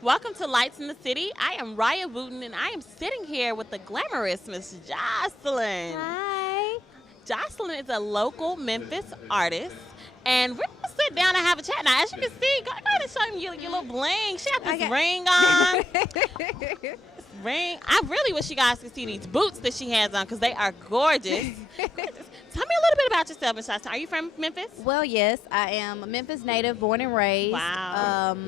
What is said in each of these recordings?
Welcome to Lights in the City. I am Raya Wooten, and I am sitting here with the glamorous Miss Josalyn. Hi. Josalyn is a local Memphis artist, and we're going to sit down and have a chat. Now, as you can see, go ahead and show me your little bling. She has this ring on. Ring. I really wish you guys could see these boots that she has on because they are gorgeous. Tell me a little bit about yourself, Miss Josalyn. Are you from Memphis? Well, yes, I am a Memphis native, born and raised. Wow.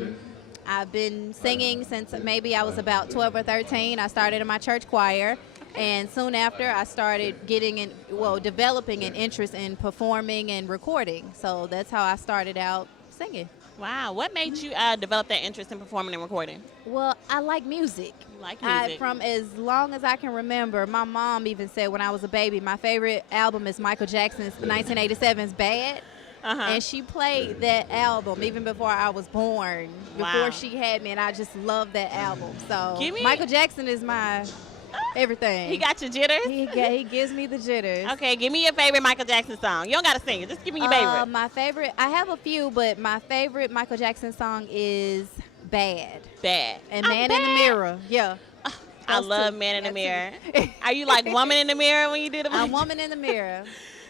I've been singing since maybe I was about 12 or 13. I started in my church choir, and soon after I started developing an interest in performing and recording. So that's how I started out singing. Wow. What made you develop that interest in performing and recording? Well, I like music. You like music? From as long as I can remember, my mom even said when I was a baby, my favorite album is Michael Jackson's 1987's Bad. And she played that album even before I was born, before she had me, and I just love that album. So Michael Jackson is my everything. He got your jitters? He gives me the jitters. Okay, give me your favorite Michael Jackson song. You don't got to sing it. Just give me your favorite. My favorite, I have a few, but my favorite Michael Jackson song is Bad. Bad. And Man in the Mirror. Yeah. I love Man in the Mirror. Are you like Woman in the Mirror when you do the I'm Woman in the Mirror.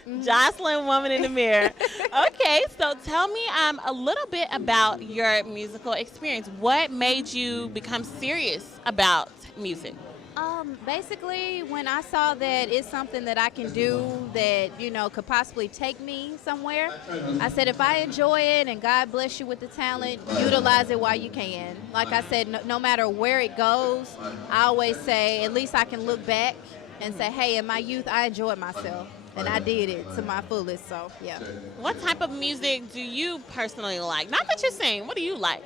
Josalyn, Woman in the Mirror. Okay, so tell me a little bit about your musical experience. What made you become serious about music? Basically, when I saw that it's something that I can do that, could possibly take me somewhere, I said, if I enjoy it and God bless you with the talent, utilize it while you can. Like I said, no matter where it goes, I always say, at least I can look back and say, hey, in my youth, I enjoyed myself. And I did it to my fullest, so yeah. What type of music do you personally like? Not that you sing. What do you like?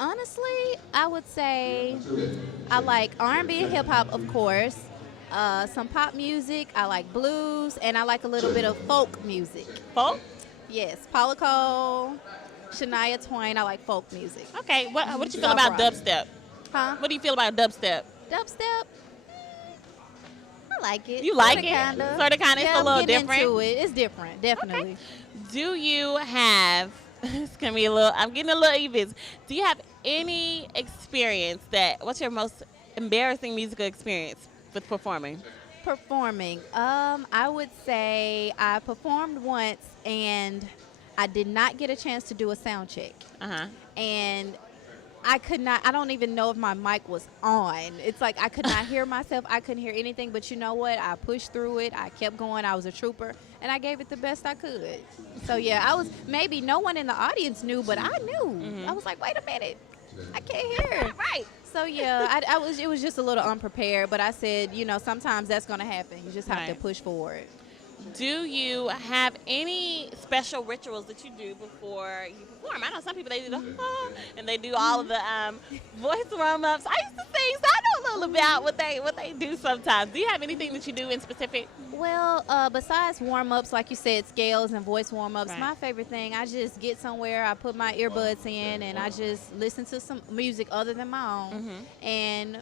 Honestly, I would say I like R&B and hip-hop, of course. Some pop music. I like blues, and I like a little bit of folk music. Folk? Yes. Paula Cole, Shania Twain. I like folk music. Okay. What did you feel about dubstep? Huh? What do you feel about dubstep? Dubstep? I like it. You like it? Sort of, kind of. Yeah, it's a little different. Into it. It's different, definitely. Okay. Do you have? It's gonna be a little. I'm getting a little even. Do you have any experience what's your most embarrassing musical experience with performing? Performing. I would say I performed once and I did not get a chance to do a sound check. And I don't even know if my mic was on. It's like I could not hear myself. I couldn't hear anything. But you know what? I pushed through it. I kept going. I was a trooper. And I gave it the best I could. So, yeah, maybe no one in the audience knew, but I knew. I was like, wait a minute. I can't hear. Right. So, yeah, it was just a little unprepared. But I said, sometimes that's going to happen. You just have to push forward. Do you have any special rituals that you do before you perform? I know some people, they do and they do all of the voice warm-ups. I used to sing, so I know a little about what they do sometimes. Do you have anything that you do in specific? Well, besides warm-ups, like you said, scales and voice warm-ups, my favorite thing, I just get somewhere, I put my earbuds in, and I just listen to some music other than my own. And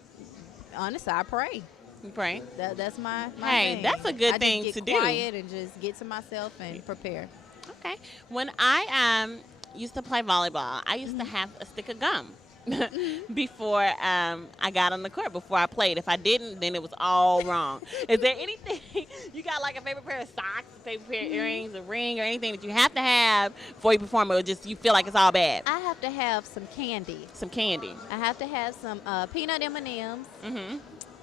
honestly, I pray. You pray? That's my hey, thing. That's a good thing to do. I just get quiet and just get to myself and prepare. Okay. When I used to play volleyball, I used to have a stick of gum before I got on the court, before I played. If I didn't, then it was all wrong. Is there anything, you got like a favorite pair of socks, a favorite pair of earrings, a ring, or anything that you have to have before you perform, or just you feel like it's all bad? I have to have some candy. Some candy. I have to have some peanut M&Ms.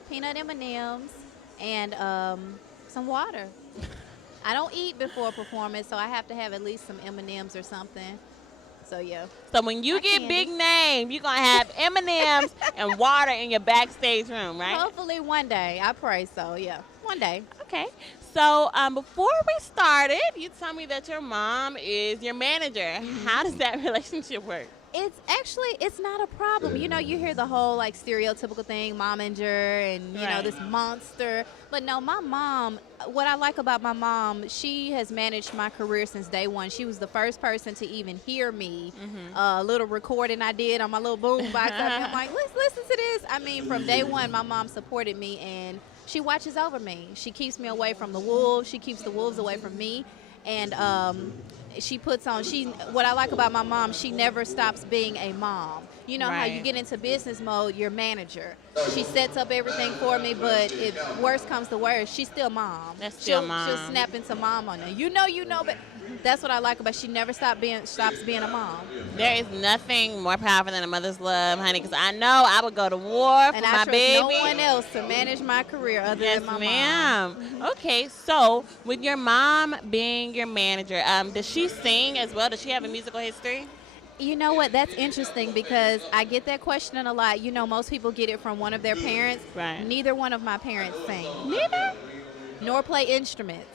Peanut M&Ms and some water. I don't eat before a performance, so I have to have at least some M&Ms or something. so, yeah. So when you get big name, you're going to have M&Ms and water in your backstage room, right? Hopefully one day. I pray so, yeah. One day. Okay. So before we started, you told me that your mom is your manager. Mm-hmm. How does that relationship work? It's not a problem. You know, you hear the whole like stereotypical thing, momager and, you know, this monster. But no, my mom, what I like about my mom, she has managed my career since day one. She was the first person to even hear me. A little recording I did on my little boom box. I'm like, let's listen to this. I mean, from day one, my mom supported me and she watches over me. She keeps me away from the wolves. She keeps the wolves away from me. And she puts on, what I like about my mom, she never stops being a mom. You know how you get into business mode, you're manager. She sets up everything for me, but if worst comes to worst, she's still mom. That's still mom. She'll snap into mom on her. You know, but that's what I like about she never stops being a mom. There is nothing more powerful than a mother's love, honey, because I know I would go to war for my baby. And I trust no one else to manage my career other than my ma'am. mom. Okay, so with your mom being your manager, does she sing as well? Does she have a musical history? You know what? That's interesting because I get that question a lot. You know, most people get it from one of their parents. Right. Neither one of my parents sing. Neither? Nor play instruments.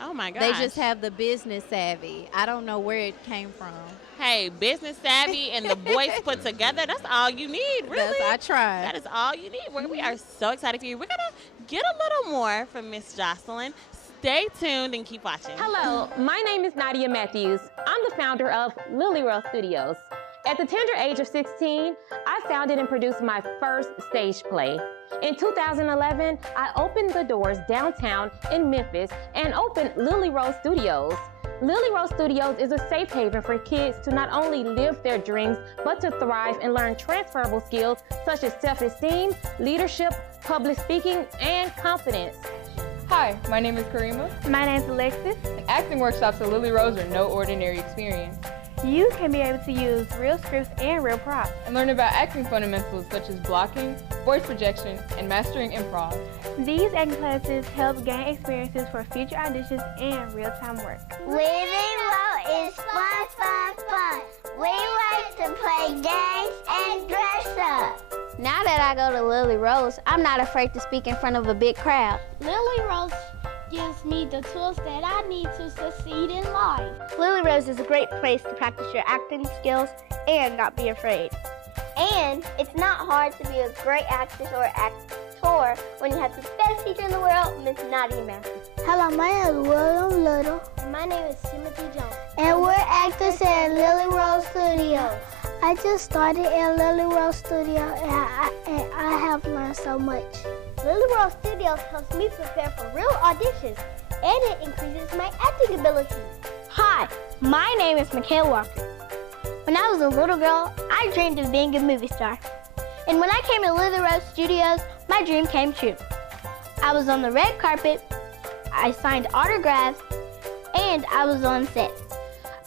Oh, my gosh. They just have the business savvy. I don't know where it came from. Hey, business savvy and the voice put together, that's all you need, really. I tried. That is all you need. We are so excited for you. We're going to get a little more from Miss Josalyn. Stay tuned and keep watching. Hello, my name is Nadia Matthews. I'm the founder of Lily Rose Studios. At the tender age of 16, I founded and produced my first stage play. In 2011, I opened the doors downtown in Memphis and opened Lily Rose Studios. Lily Rose Studios is a safe haven for kids to not only live their dreams, but to thrive and learn transferable skills such as self-esteem, leadership, public speaking, and confidence. Hi, my name is Karima. My name is Alexis. Acting workshops at Lily Rose are no ordinary experience. You can be able to use real scripts and real props. And learn about acting fundamentals such as blocking, voice projection, and mastering improv. These acting classes help gain experiences for future auditions and real-time work. Living low is fun, fun, fun. We like to play games and dress up. Now that I go to Lily Rose, I'm not afraid to speak in front of a big crowd. Lily Rose gives me the tools that I need to succeed in life. Lily Rose is a great place to practice your acting skills and not be afraid. And it's not hard to be a great actress or actor when you have the best teacher in the world, Miss Nadia Matthews. Hello, my name is William Little. And my name is Timothy Jones. And we're actors at Lily Rose Studio. I just started at Lily Rose Studio and I have learned so much. Lily Rose Studios helps me prepare for real auditions and it increases my acting ability. Hi, my name is Mikhail Walker. When I was a little girl, I dreamed of being a movie star. And when I came to Lily Rose Studios, my dream came true. I was on the red carpet, I signed autographs, and I was on set.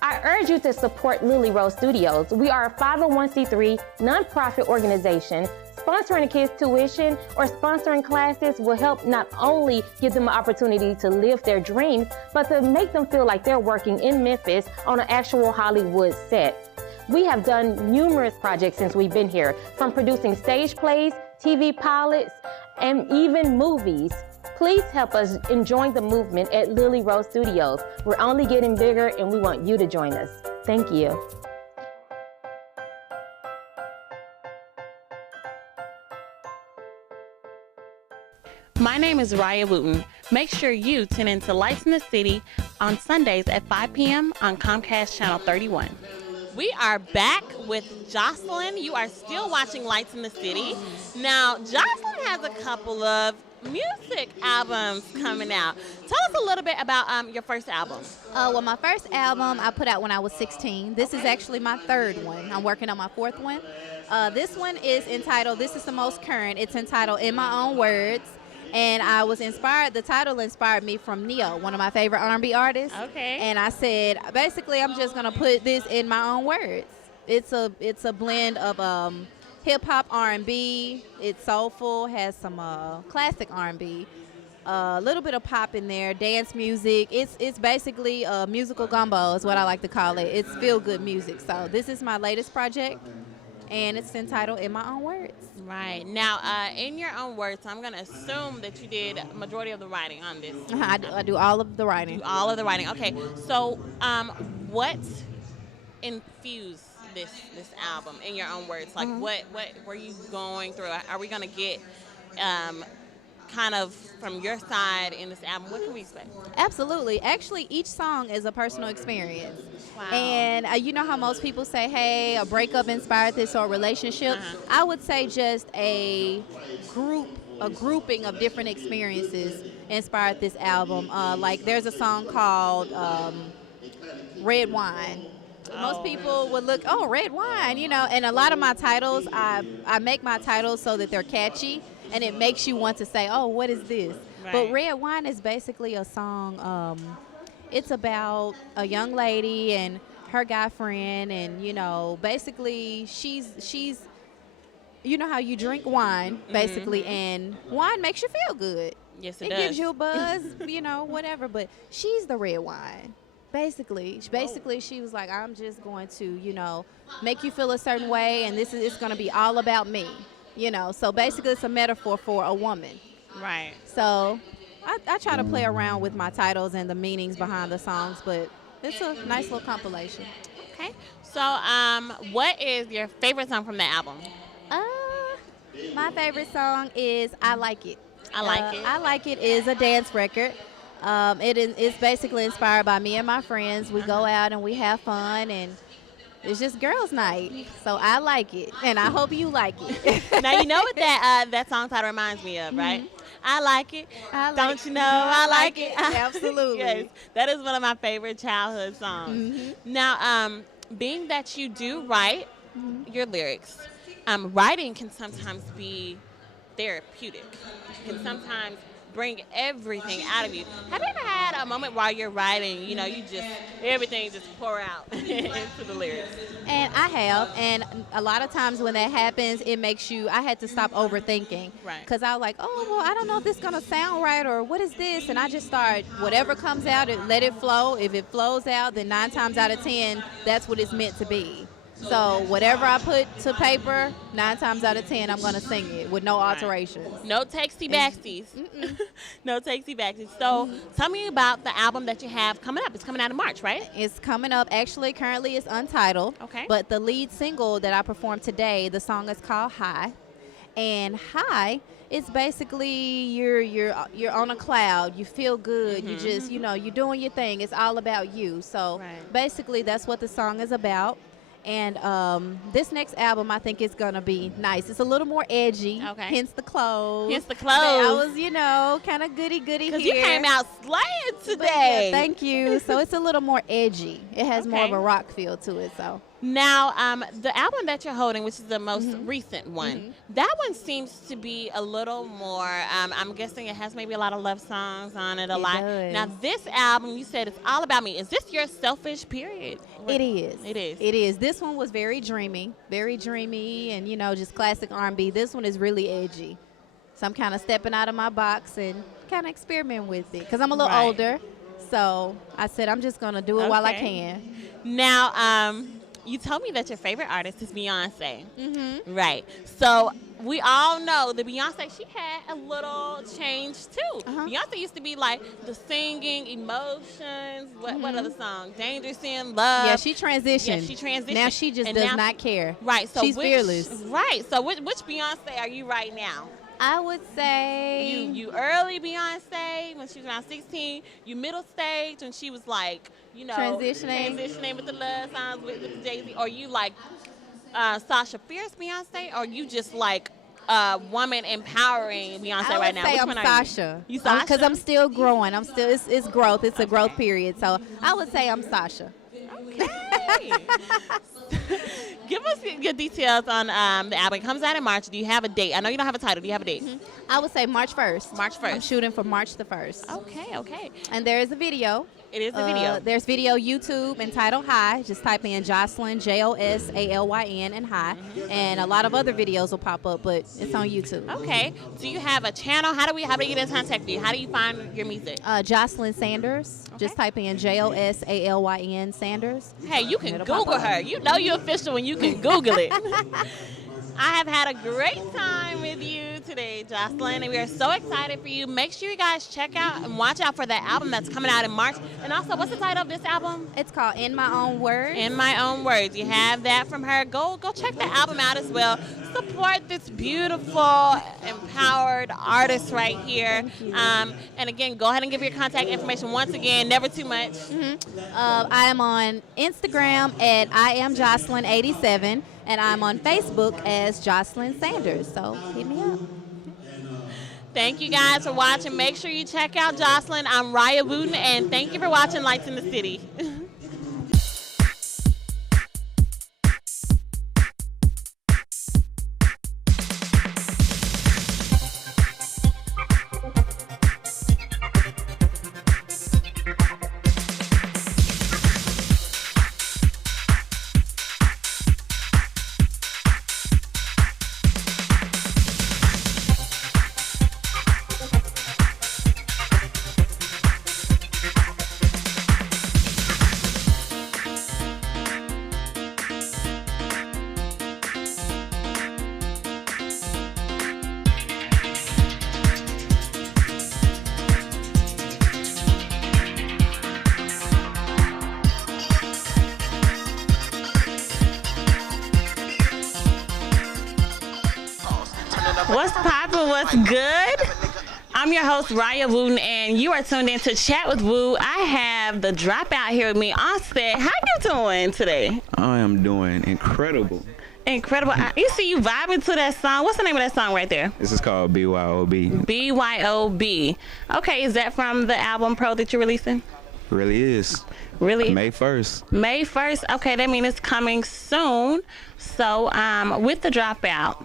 I urge you to support Lily Rose Studios. We are a 501c3 nonprofit organization. Sponsoring a kid's tuition or sponsoring classes will help not only give them an opportunity to live their dreams, but to make them feel like they're working in Memphis on an actual Hollywood set. We have done numerous projects since we've been here, from producing stage plays, TV pilots, and even movies. Please help us in join the movement at Lily Rose Studios. We're only getting bigger and we want you to join us. Thank you. My name is Raya Wooten. Make sure you tune into Lights in the City on Sundays at 5 p.m. on Comcast Channel 31. We are back with Josalyn. You are still watching Lights in the City. Now, Josalyn has a couple of music albums coming out. Tell us a little bit about your first album. Well, my first album I put out when I was 16. This is actually my third one. I'm working on my fourth one. This one is entitled, this is the most current, it's entitled In My Own Words. And I was inspired, the title inspired me from Neo, one of my favorite R&B artists. Okay. And I said, basically, I'm just going to put this in my own words. It's a blend of hip-hop R&B. It's soulful, has some classic R&B. a little bit of pop in there, dance music. It's basically a musical gumbo is what I like to call it. It's feel-good music. So this is my latest project, and it's entitled In My Own Words. Right. Now, in your own words, I'm going to assume that you did a majority of the writing on this. I do all of the writing. Do all of the writing. Okay. So what infused this album in your own words? Like, what were you going through? Are we going to get kind of from your side in this album? What can we expect? Absolutely. Actually, each song is a personal experience. Wow. And you know how most people say, hey, a breakup inspired this or a relationship? I would say just a grouping of different experiences inspired this album. Like there's a song called Red Wine. Most people would look, oh, red wine, you know, and a lot of my titles, I make my titles so that they're catchy, and it makes you want to say, oh, what is this? Right. But Red Wine is basically a song, it's about a young lady and her guy friend, and, you know, basically she's you know how you drink wine, basically, and wine makes you feel good. Yes, it It does. gives you a buzz, you know, whatever, but she's the red wine. Basically, she was like, I'm just going to, you know, make you feel a certain way, and it's going to be all about me, you know. So basically, it's a metaphor for a woman. Right. So I try to play around with my titles and the meanings behind the songs, but it's a nice little compilation. Okay. So, what is your favorite song from the album? My favorite song is I Like It. I Like It. I Like It is a dance record. It's basically inspired by me and my friends. We go out and we have fun, and it's just girls' night. So I like it, and I hope you like it. Now, you know what that song title reminds me of, right? I like it. Don't you know I like it? Absolutely. Yes, that is one of my favorite childhood songs. Now, being that you do write your lyrics, writing can sometimes be therapeutic. It can sometimes bring everything out of you. Have you ever had a moment while you're writing, you know, everything just pour out into the lyrics? And I have, and a lot of times when that happens, it makes you, I had to stop overthinking. Right. Because I was like, oh, well, I don't know if this is going to sound right, or what is this? And I just start, whatever comes out, let it flow. If it flows out, then 9 times out of 10, that's what it's meant to be. So whatever I put to paper, 9 times out of 10, I'm going to sing it with no alterations. No takesy backsies. No takesy backsies. So tell me about the album that you have coming up. It's coming out in March, right? It's coming up. Actually, currently it's untitled. Okay. But the lead single that I performed today, the song is called High. And High is basically you're on a cloud. You feel good. You just, you know, you're doing your thing. It's all about you. So basically that's what the song is about. And this next album, I think, is going to be nice. It's a little more edgy, hence the clothes. Hence the clothes. I was, you know, kind of goody-goody here. Because you came out slaying today. Yeah, thank you. So it's a little more edgy. It has more of a rock feel to it. So now, the album that you're holding, which is the most recent one, that one seems to be a little more, I'm guessing it has maybe a lot of love songs on it, a lot. Does. Now, this album, you said it's all about me. Is this your selfish period? It is. It is. It is. This one was very dreamy, and, you know, just classic R&B. This one is really edgy. So I'm kind of stepping out of my box and kind of experimenting with it because I'm a little older. So I said I'm just going to do it while I can. Now, you told me that your favorite artist is Beyonce. Right. So we all know that Beyonce, she had a little change too. Beyonce used to be like the singing, Emotions, what other song? Dangerous in Love. Yeah, she transitioned. Yeah, she transitioned. Now she just does not care. Right. So she's fearless. Right. So which Beyonce are you right now? I would say you early Beyonce when she was around 16. You middle stage when she was like, you know, transitioning with the love songs with Jay-Z. Or you like Sasha Fierce Beyonce? Or you just like woman empowering Beyonce right now? I would say Which one I'm are Sasha. You Sasha? Because I'm still growing. It's growth. It's a growth period. So I would say I'm Sasha. Okay. Give us your details on the album. It comes out in March. Do you have a date? I know you don't have a title. Do you have a date? I would say March 1st. March 1st. I'm shooting for March the 1st. Okay. And there is a video. It is a video. There's video YouTube entitled High. Just type in Josalyn, Josalyn, and High. And a lot of other videos will pop up, but it's on YouTube. Okay. Do you have a channel? How do we get in contact with you? How do you find your music? Josalyn Sanders. Okay. Just type in Josalyn Sanders. Hey, you can It'll pop Google up. her. You know you're official when you can Google it. I have had a great time with you today, Josalyn, and we are so excited for you. Make sure you guys check out and watch out for that album that's coming out in March. And also, what's the title of this album? It's called In My Own Words. In My Own Words. You have that from her. Go check the album out as well. Support this beautiful, empowered artist right here. And again, go ahead and give your contact information once again. Never too much. I am on Instagram at IamJocelyn87, and I'm on Facebook as Josalyn Sanders. So hit me up. Thank you guys for watching. Make sure you check out Josalyn. I'm Raya Wooten, and thank you for watching Lights in the City. What's poppin'? What's good? I'm your host, Raya Wooten, and you are tuned in to Chat with Woo. I have the Dropout here with me. Offset, how you doing today? I am doing incredible. Incredible. You see you vibing to that song. What's the name of that song right there? This is called BYOB. BYOB. Okay, is that from the album Pro that you're releasing? Really is. Really? May 1st. May 1st. Okay, that means it's coming soon. So, with the Dropout,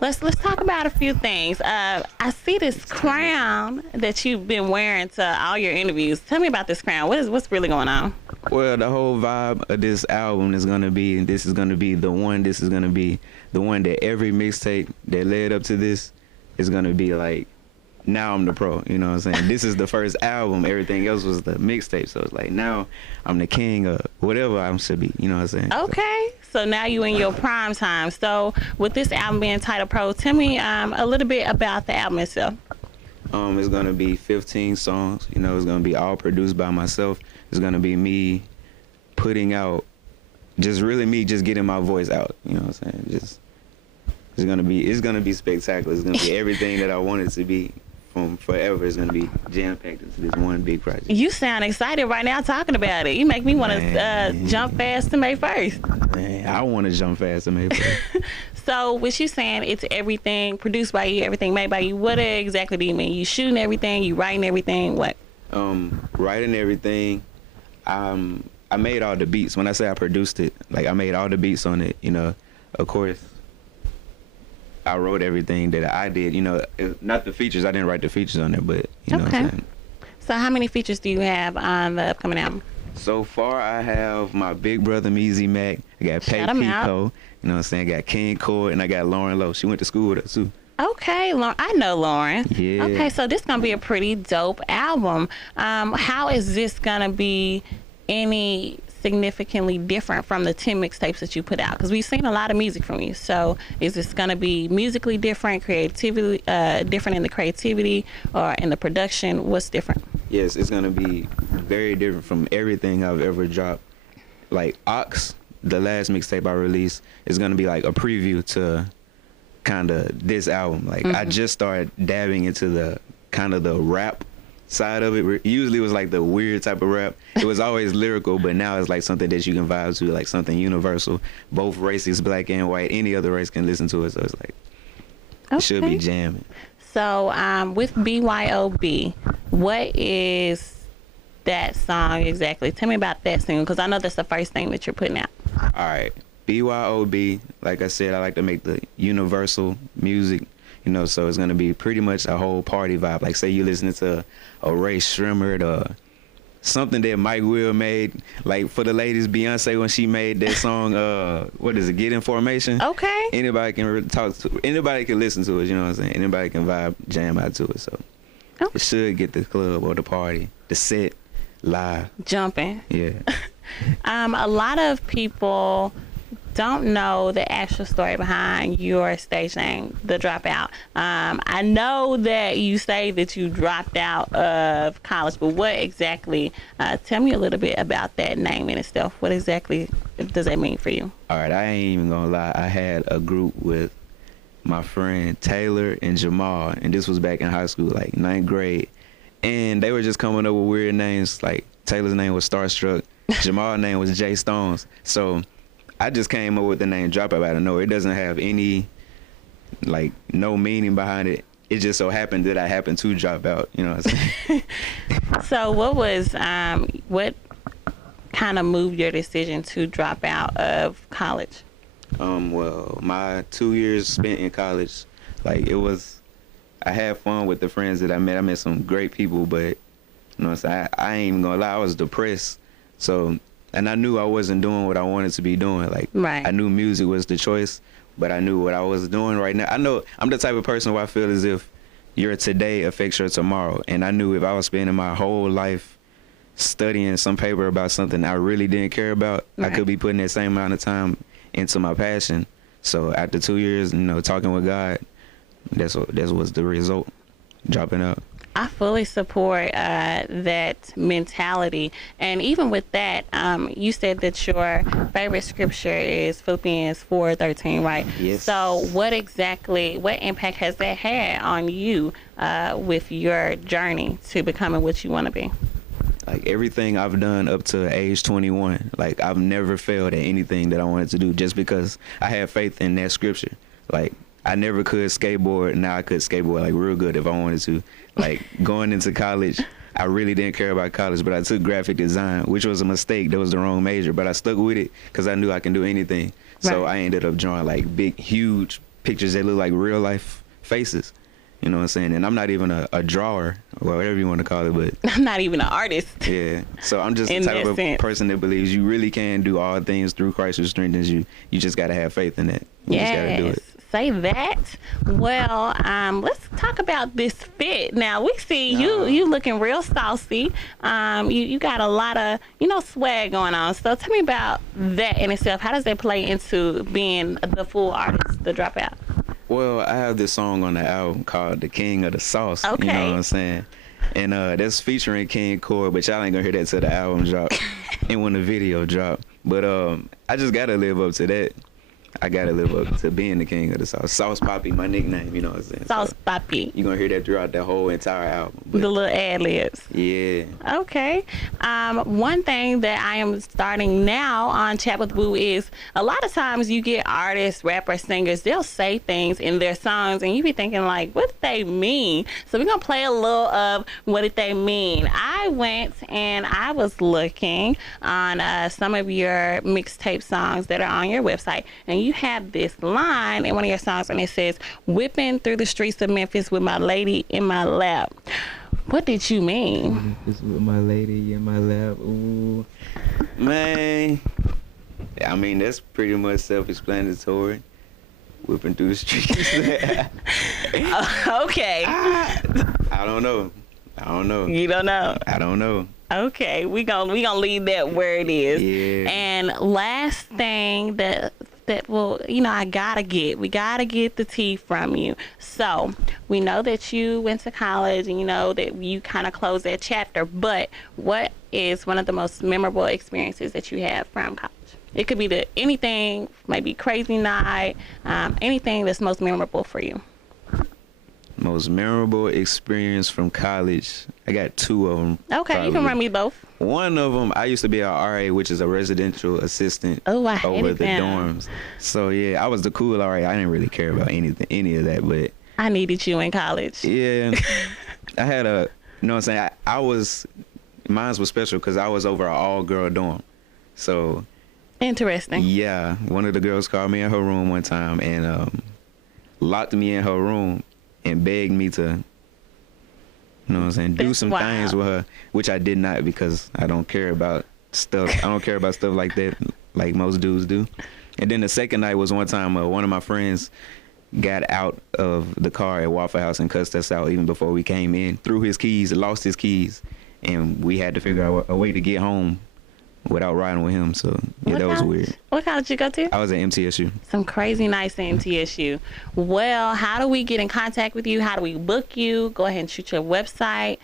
let's talk about a few things. I see this crown that you've been wearing to all your interviews. Tell me about this crown. What's really going on? Well, the whole vibe of this album is gonna be, this is gonna be the one that every mixtape that led up to this is gonna be like, now I'm the pro, you know what I'm saying? This is the first album, everything else was the mixtape, so it's like now I'm the king of whatever I should be, you know what I'm saying? Okay, so now you in your prime time. So with this album being titled Pro, tell me a little bit about the album itself. It's gonna be 15 songs, you know, it's gonna be all produced by myself. It's gonna be me putting out, just really me just getting my voice out, you know what I'm saying? It's gonna be spectacular. It's gonna be everything that I want it to be from forever. It's gonna be jam-packed into this one big project. You sound excited right now talking about it. You make me want to jump fast to May 1st. Man, I want to jump fast to May 1st. So what you saying, it's everything produced by you, everything made by you. What exactly do you mean? You shooting everything, you writing everything, what? Writing everything. I made all the beats. When I say I produced it, like I made all the beats on it, you know. Of course, I wrote everything that I did, you know, not the features. I didn't write the features on there, but you know what I'm saying. So how many features do you have on the upcoming album? So far, I have my big brother, Meezy Mac. I got Pay Pico, you know what I'm saying? I got King Cord, and I got Lauren Lowe. She went to school with us, too. Okay, I know Lauren. Yeah. Okay, so this is going to be a pretty dope album. How is this going to be any significantly different from the 10 mixtapes that you put out? Because we've seen a lot of music from you. So is this going to be musically different, creativity, different in the creativity or in the production? What's different? Yes, it's going to be very different from everything I've ever dropped. Like Ox, the last mixtape I released, is going to be like a preview to kind of this album. Like I just started dabbing into the kind of the rap side of it. Usually it was like the weird type of rap. It was always lyrical, but now it's like something that you can vibe to, like something universal. Both races, black and white, any other race can listen to it. So it's like, it should be jamming. So with BYOB, what is that song exactly? Tell me about that single, because I know that's the first thing that you're putting out. All right. BYOB. Like I said, I like to make the universal music, you know, so it's going to be pretty much a whole party vibe. Like, say you listening to a Ray Shrimmer or something that Mike Will made. Like, for the ladies, Beyonce, when she made that song, what is it, Get In Formation? Okay. Anybody can anybody can listen to it, you know what I'm saying? Anybody can vibe, jam out to it, so it should get the club or the party, the set, live. Jumping. Yeah. A lot of people don't know the actual story behind your stage name, The Dropout. I know that you say that you dropped out of college, but what exactly, tell me a little bit about that name in itself. What exactly does that mean for you? All right, I ain't even gonna lie. I had a group with my friend Taylor and Jamal, and this was back in high school, like 9th grade, and they were just coming up with weird names. Like, Taylor's name was Starstruck, Jamal's name was Jay Stones, so I just came up with the name Dropout out of nowhere. It doesn't have any, like, no meaning behind it. It just so happened that I happened to drop out, you know what I'm saying? So what kind of moved your decision to drop out of college? Well, my 2 years spent in college, like, I had fun with the friends that I met. I met some great people, but, you know what I'm saying, I ain't even gonna lie, I was depressed. So, and I knew I wasn't doing what I wanted to be doing. Like, right. I knew music was the choice, but I knew what I was doing right now. I know I'm the type of person where I feel as if your today affects your tomorrow. And I knew if I was spending my whole life studying some paper about something I really didn't care about, right, I could be putting that same amount of time into my passion. So after 2 years, you know, talking with God, that's what's the result, dropping out. I fully support that mentality. And even with that, you said that your favorite scripture is Philippians 4:13, right? Yes. So what impact has that had on you with your journey to becoming what you want to be? Like, everything I've done up to age 21, like, I've never failed at anything that I wanted to do just because I had faith in that scripture. Like, I never could skateboard. Now I could skateboard, like, real good if I wanted to. Like, going into college, I really didn't care about college, but I took graphic design, which was a mistake. That was the wrong major, but I stuck with it because I knew I can do anything. So I ended up drawing, like, big, huge pictures that look like real life faces. You know what I'm saying? And I'm not even a drawer, or whatever you want to call it, but I'm not even an artist. Yeah. So I'm just the type of person that believes you really can do all things through Christ who strengthens you. You just got to have faith in that. You just got to do it. Say that. Well, let's talk about this fit. Now, we see you looking real saucy. You got a lot of, swag going on. So tell me about that in itself. How does that play into being the full artist, The Dropout? Well, I have this song on the album called The King of the Sauce. Okay. You know what I'm saying? And that's featuring King Cord, but y'all ain't gonna hear that till the album drop and when the video drop. But I just gotta live up to that. I gotta live up to being the king of the sauce. Sauce Poppy, my nickname, you know what I'm saying? Sauce Poppy. You're gonna hear that throughout the whole entire album. The little ad-libs. Yeah. Okay. One thing that I am starting now on Chat with Boo is a lot of times you get artists, rappers, singers, they'll say things in their songs and you be thinking like, what did they mean? So we're gonna play a little of what did they mean. I went and I was looking on some of your mixtape songs that are on your website, and you have this line in one of your songs and it says, whipping through the streets of Memphis with my lady in my lap. What did you mean? Memphis with my lady in my lap. Ooh. Man, I mean, that's pretty much self-explanatory. Whipping through the streets. Okay. I don't know. You don't know? I don't know. Okay, we gonna leave that where it is. Yeah. And last thing that we gotta get the tea from you. So we know that you went to college and you know that you kind of closed that chapter, but what is one of the most memorable experiences that you have from college? It could be anything, maybe crazy night, anything that's most memorable for you. Most memorable experience from college, I got two of them. Okay, probably. You can run me both. One of them, I used to be a RA, which is a residential assistant over the dorms. So yeah, I was the cool RA. I didn't really care about any of that, but I needed you in college. Yeah, I had you know what I'm saying? Mine was special because I was over an all-girl dorm. So Interesting. Yeah, one of the girls called me in her room one time and locked me in her room and begged me to, you know what I'm saying, do some things with her, which I did not because I don't care about stuff. I don't care about stuff like that, like most dudes do. And then the second night was one time one of my friends got out of the car at Waffle House and cussed us out even before we came in, threw his keys, lost his keys, and we had to figure out a way to get home without riding with him. So yeah, that was weird. What college did you go to? I was at MTSU. Some crazy nice at MTSU. Well, how do we get in contact with you? How do we book you? Go ahead and shoot your website.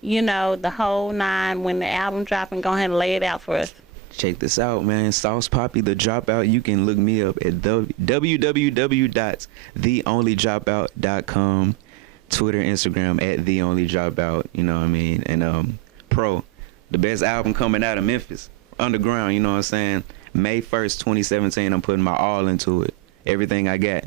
You know, the whole nine. When the album dropping, go ahead and lay it out for us. Check this out, man. Sauce Poppy, the Dropout. You can look me up at www.theonlydropout.com. Twitter, Instagram at theonlydropout. You know what I mean? And Pro, the best album coming out of Memphis, underground. You know what I'm saying? May 1st, 2017. I'm putting my all into it. Everything I got.